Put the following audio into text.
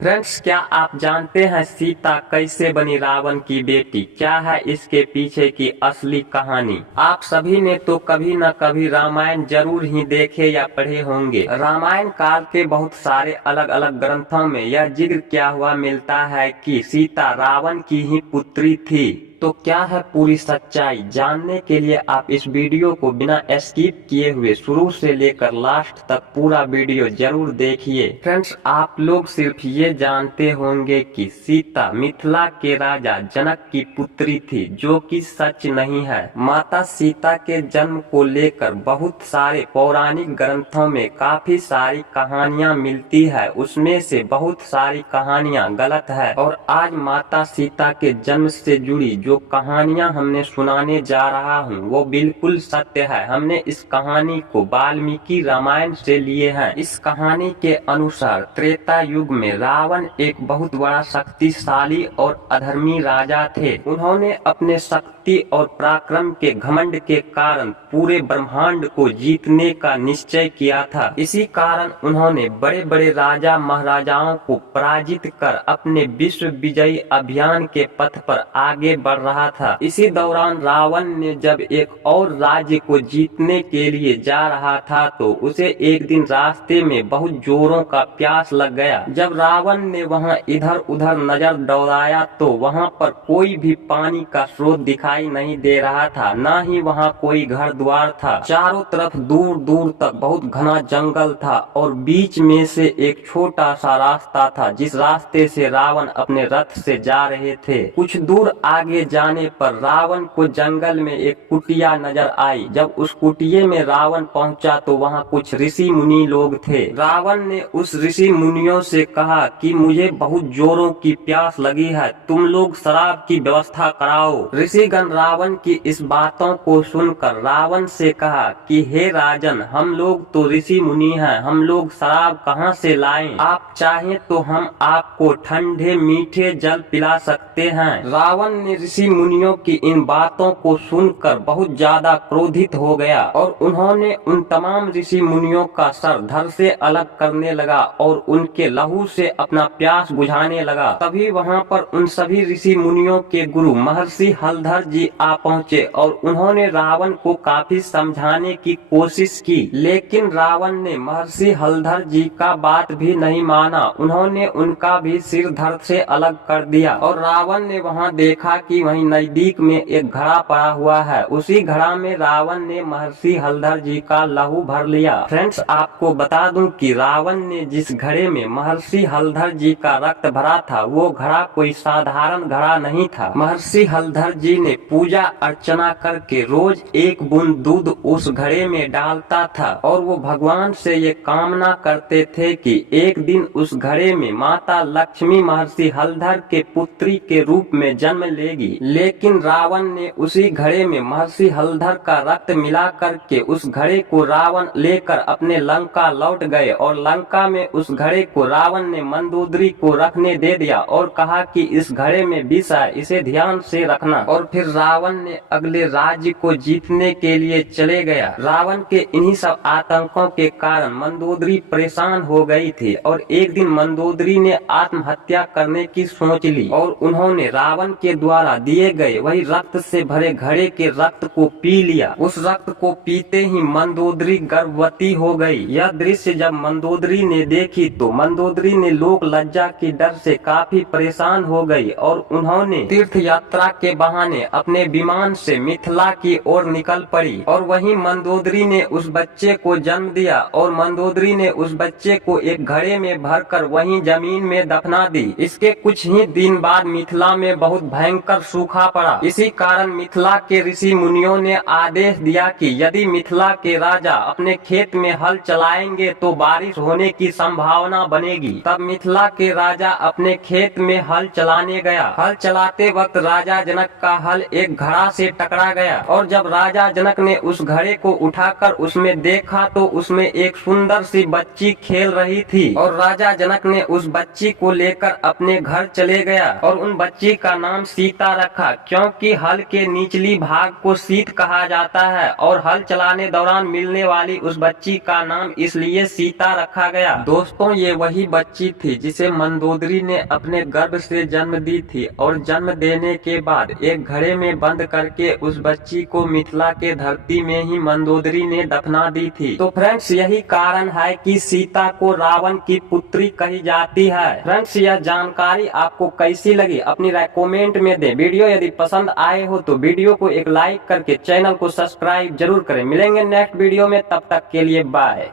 Friends, क्या आप जानते हैं सीता कैसे बनी रावण की बेटी? क्या है इसके पीछे की असली कहानी? आप सभी ने तो कभी न कभी रामायण जरूर ही देखे या पढ़े होंगे। रामायण काल के बहुत सारे अलग अलग ग्रंथों में यह जिक्र किया हुआ मिलता है कि सीता रावण की ही पुत्री थी। तो क्या है पूरी सच्चाई? जानने के लिए आप इस वीडियो को बिना स्किप किए हुए शुरू से लेकर लास्ट तक पूरा वीडियो जरूर देखिए। फ्रेंड्स, आप लोग सिर्फ ये जानते होंगे कि सीता मिथिला के राजा जनक की पुत्री थी, जो कि सच नहीं है। माता सीता के जन्म को लेकर बहुत सारे पौराणिक ग्रंथों में काफी सारी कहानियां मिलती है, उसमें से बहुत सारी कहानियां गलत है। और आज माता सीता के जन्म से जुड़ी जो कहानियां हमने सुनाने जा रहा हूं वो बिल्कुल सत्य है। हमने इस कहानी को वाल्मीकि रामायण से लिए हैं। इस कहानी के अनुसार त्रेता युग में रावण एक बहुत बड़ा शक्तिशाली और अधर्मी राजा थे। उन्होंने अपने शक्ति और पराक्रम के घमंड के कारण पूरे ब्रह्मांड को जीतने का निश्चय किया था। इसी कारण उन्होंने बड़े बड़े राजा महाराजाओं को पराजित कर अपने विश्व विजयी अभियान के पथ पर आगे बढ़ रहा था। इसी दौरान रावण ने जब एक और राज्य को जीतने के लिए जा रहा था तो उसे एक दिन रास्ते में बहुत जोरों का प्यास लग गया। जब रावण ने वहां इधर उधर नजर दौड़ाया तो वहां पर कोई भी पानी का स्रोत दिखाई नहीं दे रहा था, न ही वहां कोई घर द्वार था। चारों तरफ दूर दूर तक बहुत घना जंगल था और बीच में से एक छोटा सा रास्ता था, जिस रास्ते से रावण अपने रथ से जा रहे थे। कुछ दूर आगे जाने पर रावण को जंगल में एक कुटिया नजर आई। जब उस कुटिये में रावण पहुंचा तो वहां कुछ ऋषि मुनि लोग थे। रावण ने उस ऋषि मुनियों से कहा कि मुझे बहुत जोरों की प्यास लगी है, तुम लोग शराब की व्यवस्था कराओ। ऋषिगण रावण की इस बातों को सुनकर रावण से कहा कि हे राजन, हम लोग तो ऋषि मुनि हैं, हम लोग शराब कहाँ से लाएं? आप चाहें तो हम आपको ठंडे मीठे जल पिला सकते हैं। रावण ने ऋषि मुनियों की इन बातों को सुनकर बहुत ज्यादा क्रोधित हो गया और उन्होंने उन तमाम ऋषि मुनियों का सर धड़ से अलग करने लगा और उनके लहू से अपना प्यास बुझाने लगा। तभी वहाँ पर उन सभी ऋषि मुनियों के गुरु महर्षि हलधर जी आ पहुँचे और उन्होंने रावण को काफी समझाने की कोशिश की, लेकिन रावण ने महर्षि हलधर जी का बात भी नहीं माना। उन्होंने उनका भी सिर धड़ से अलग कर दिया और रावण ने वहां देखा कि वहीं नजदीक में एक घड़ा पड़ा हुआ है। उसी घड़ा में रावण ने महर्षि हलधर जी का लहू भर लिया। फ्रेंड्स, आपको बता दूं कि रावण ने जिस घड़े में महर्षि हलधर जी का रक्त भरा था वो घड़ा कोई साधारण घड़ा नहीं था। महर्षि हलधर जी ने पूजा अर्चना करके रोज एक बूंद दूध उस घड़े में डालता था और वो भगवान से ये कामना करते थे कि एक दिन उस घड़े में माता लक्ष्मी महर्षि हलधर के पुत्री के रूप में जन्म लेगी। लेकिन रावण ने उसी घड़े में महर्षि हलधर का रक्त मिला करके उस घड़े को रावण लेकर अपने लंका लौट गए और लंका में उस घड़े को रावण ने मंदोदरी को रखने दे दिया और कहा कि इस घड़े में विष है, इसे ध्यान से रखना। और फिर रावण ने अगले राज्य को जीतने के लिए चले गया। रावण के इन्हीं सब आतंकों के कारण मंदोदरी परेशान हो गई थी और एक दिन मंदोदरी ने आत्महत्या करने की सोच ली और उन्होंने रावण के द्वारा दिए गए वही रक्त से भरे घड़े के रक्त को पी लिया। उस रक्त को पीते ही मंदोदरी गर्भवती हो गई। यह दृश्य जब मंदोदरी ने देखी तो मंदोदरी ने लोक लज्जा की डर से काफी परेशान हो गई और उन्होंने तीर्थ यात्रा के बहाने अपने विमान से मिथिला की ओर निकल पड़ी और वहीं मंदोदरी ने उस बच्चे को जन्म दिया और मंदोदरी ने उस बच्चे को एक घड़े में भरकर वहीं जमीन में दफना दी। इसके कुछ ही दिन बाद मिथिला में बहुत भयंकर सूखा पड़ा। इसी कारण मिथिला के ऋषि मुनियों ने आदेश दिया कि यदि मिथिला के राजा अपने खेत में हल चलाएंगे तो बारिश होने की संभावना बनेगी। तब मिथिला के राजा अपने खेत में हल चलाने गया। हल चलाते वक्त राजा जनक का हल एक घड़ा से टकरा गया और जब राजा जनक ने उस घड़े को उठाकर उसमें देखा तो उसमें एक सुंदर सी बच्ची खेल रही थी और राजा जनक ने उस बच्ची को लेकर अपने घर चले गया और उन बच्ची का नाम सीता रखा, क्योंकि हल के निचली भाग को सीत कहा जाता है और हल चलाने दौरान मिलने वाली उस बच्ची का नाम इसलिए सीता रखा गया। दोस्तों, ये वही बच्ची थी जिसे मंदोदरी ने अपने गर्भ से जन्म दी थी और जन्म देने के बाद एक घड़े में बंद करके उस बच्ची को मिथिला के धरती में ही मंदोदरी ने दफना दी थी। तो फ्रेंड्स, यही कारण है कि सीता को रावण की पुत्री कही जाती है। फ्रेंड्स, यह जानकारी आपको कैसी लगी अपनी राय कमेंट में दें। वीडियो यदि पसंद आए हो तो वीडियो को एक लाइक करके चैनल को सब्सक्राइब जरूर करें। मिलेंगे नेक्स्ट वीडियो में, तब तक के लिए बाय।